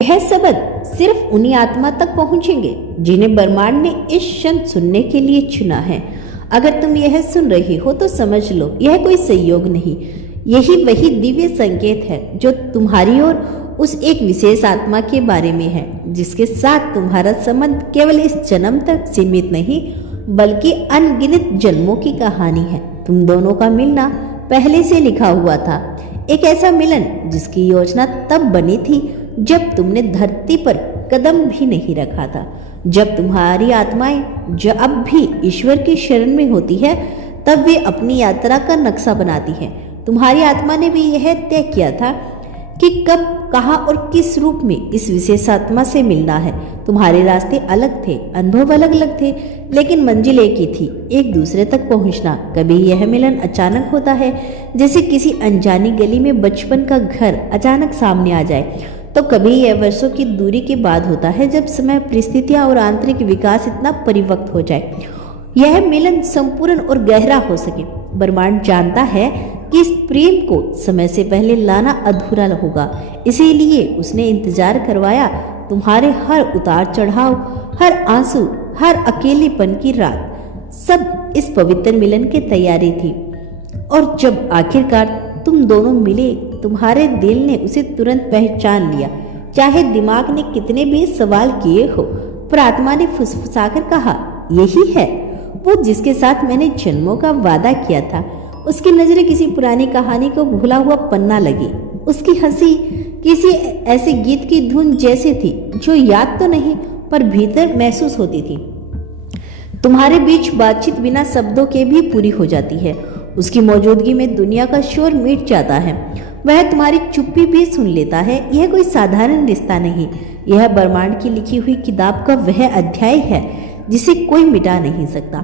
यह शब्द सिर्फ उन्हीं आत्मा तक पहुंचेंगे जिन्हें ब्रह्मांड ने इस क्षण सुनने के लिए चुना है। अगर तुम यह सुन रही हो तो समझ लो यह कोई संयोग नहीं, यही वही दिव्य संकेत है जो तुम्हारी और उस एक विशेष आत्मा के बारे में है जिसके साथ तुम्हारा संबंध केवल इस जन्म तक सीमित नहीं बल्कि अनगिनत जन्मों की कहानी है। तुम दोनों का मिलना पहले से लिखा हुआ था, एक ऐसा मिलन जिसकी योजना तब बनी थी जब तुमने धरती पर कदम भी नहीं रखा था। जब तुम्हारी आत्माएं जब भी ईश्वर की शरण में होती है तब वे अपनी यात्रा का नक्शा बनाती हैं। तुम्हारी आत्मा ने भी यह तय किया था कि कब, कहाँ और किस रूप में इस विशेष आत्मा से मिलना है। तुम्हारे रास्ते अलग थे, अनुभव अलग अलग थे, लेकिन मंजिल एक ही थी, एक दूसरे तक पहुंचना। कभी यह मिलन अचानक होता है, जैसे किसी अनजानी गली में बचपन का घर अचानक सामने आ जाए, तो कभी यह वर्षों की दूरी के बाद होता है जब समय, परिस्थितियां और आंतरिक विकास इतना परिपक्व हो जाए यह मिलन संपूर्ण और गहरा हो सके। ब्रह्मांड जानता है कि इस प्रेम को समय से पहले लाना अधूरा होगा, इसीलिए उसने इंतजार करवाया। तुम्हारे हर उतार चढ़ाव, हर आंसू, हर अकेलेपन की रात, सब इस पवित्र मिलन की तैयारी थी। और जब आखिरकार तुम दोनों मिले, तुम्हारे दिल ने उसे तुरंत पहचान लिया। चाहे दिमाग ने कितने भी सवाल किए हो, पर आत्मा ने फुसफुसाकर कहा, यही है वो जिसके साथ मैंने जन्मों का वादा किया था। उसकी नजरें किसी पुरानी कहानी को भूला हुआ पन्ना लगी, उसकी हंसी किसी ऐसे गीत की धुन जैसी थी जो याद तो नहीं पर भीतर महसूस होती थी। तुम्हारे बीच बातचीत बिना शब्दों के भी पूरी हो जाती है। उसकी मौजूदगी में दुनिया का शोर मिट जाता है, वह तुम्हारी चुप्पी भी सुन लेता है। यह कोई साधारण रिश्ता नहीं, यह ब्रह्मांड की लिखी हुई किताब का वह अध्याय है जिसे कोई मिटा नहीं सकता।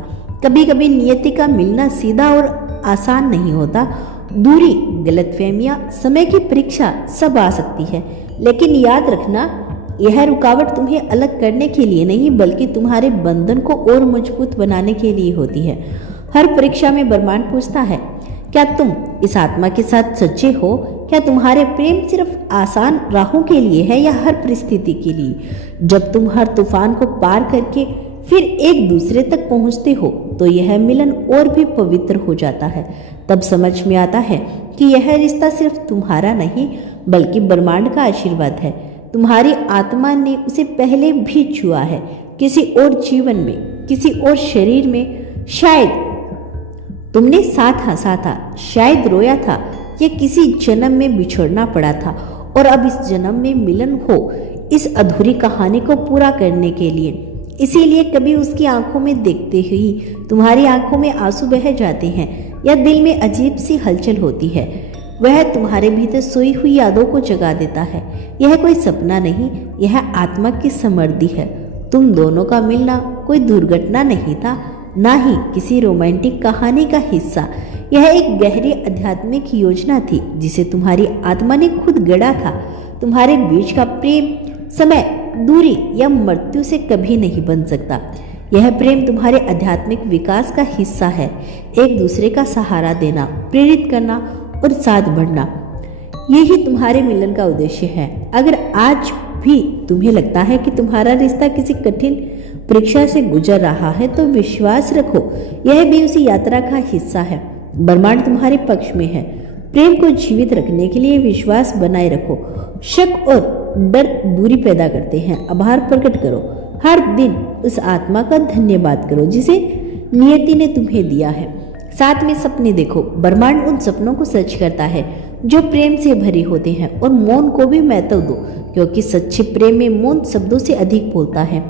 कभी कभी नियति का मिलना सीधा और आसान नहीं होता। दूरी, गलतफहमियां, समय की परीक्षा सब आ सकती है, लेकिन याद रखना यह रुकावट तुम्हें अलग करने के लिए नहीं बल्कि तुम्हारे बंधन को और मजबूत बनाने के लिए होती है। हर परीक्षा में ब्रह्मांड पूछता है, क्या तुम इस आत्मा के साथ सच्चे हो? क्या तुम्हारे प्रेम सिर्फ आसान राहों के लिए है या हर परिस्थिति के लिए? जब तुम हर तूफान को पार करके फिर एक दूसरे तक पहुंचते हो तो यह मिलन और भी पवित्र हो जाता है। तब समझ में आता है कि यह रिश्ता सिर्फ तुम्हारा नहीं बल्कि ब्रह्मांड का आशीर्वाद है। तुम्हारी आत्मा ने उसे पहले भी छुआ है, किसी और जीवन में, किसी और शरीर में। शायद तुमने साथ हंसा था, शायद रोया था, या किसी जन्म में बिछड़ना पड़ा था और अब इस जन्म में मिलन हो इस अधूरी कहानी को पूरा करने के लिए। इसीलिए कभी उसकी आंखों में देखते ही तुम्हारी आंखों में आंसू बह जाते हैं या दिल में अजीब सी हलचल होती है। वह तुम्हारे भीतर सोई हुई यादों को जगा देता है। यह कोई सपना नहीं, यह आत्मा की समृद्धि है। तुम दोनों का मिलना कोई दुर्घटना नहीं था, ना ही किसी रोमांटिक कहानी का हिस्सा। यह एक गहरी आध्यात्मिक योजना थी जिसे तुम्हारी आत्मा ने खुद गढ़ा था। तुम्हारे बीच का प्रेम समय, दूरी या मृत्यु से कभी नहीं बन सकता। यह प्रेम तुम्हारे आध्यात्मिक विकास का हिस्सा है। एक दूसरे का सहारा देना, प्रेरित करना और साथ बढ़ना, यही तुम्हारे मिलन का उद्देश्य है। अगर आज भी तुम्हें लगता है कि तुम्हारा रिश्ता किसी कठिन परीक्षा से गुजर रहा है तो विश्वास रखो, यह भी उसी यात्रा का हिस्सा है। ब्रह्मांड तुम्हारे पक्ष में है। प्रेम को जीवित रखने के लिए विश्वास बनाए रखो। शक और डर दूरी पैदा करते हैं। आभार प्रकट करो, हर दिन उस आत्मा का धन्यवाद करो जिसे नियति ने तुम्हें दिया है। साथ में सपने देखो, ब्रह्मांड उन सपनों को सच करता है जो प्रेम से भरे होते हैं। और मौन को भी महत्व दो, क्योंकि सच्चे प्रेम में मौन शब्दों से अधिक बोलता है।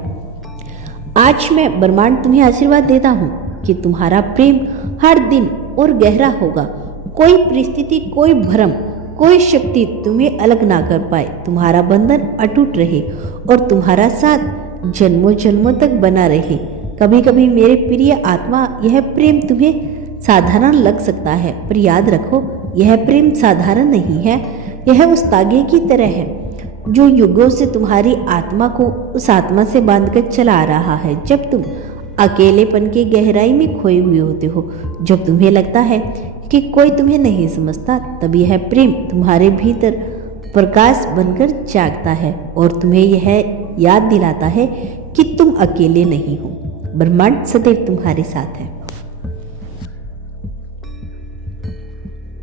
आज मैं ब्रह्मांड तुम्हें आशीर्वाद देता हूँ कि तुम्हारा प्रेम हर दिन और गहरा होगा। कोई परिस्थिति, कोई भ्रम, कोई शक्ति तुम्हें अलग ना कर पाए। तुम्हारा बंधन अटूट रहे और तुम्हारा साथ जन्मों जन्मों तक बना रहे। कभी कभी मेरे प्रिय आत्मा, यह प्रेम तुम्हें साधारण लग सकता है, पर याद रखो यह प्रेम साधारण नहीं है। यह उस धागे की तरह है जो युगों से तुम्हारी आत्मा को उस आत्मा से बांधकर चला आ रहा है। जब तुम अकेलेपन की गहराई में खोए हुए होते हो, जब तुम्हें लगता है कि कोई तुम्हें नहीं समझता, तब यह प्रेम तुम्हारे भीतर प्रकाश बनकर जागता है और तुम्हें यह याद दिलाता है कि तुम अकेले नहीं हो। ब्रह्मांड सदैव तुम्हारे साथ है।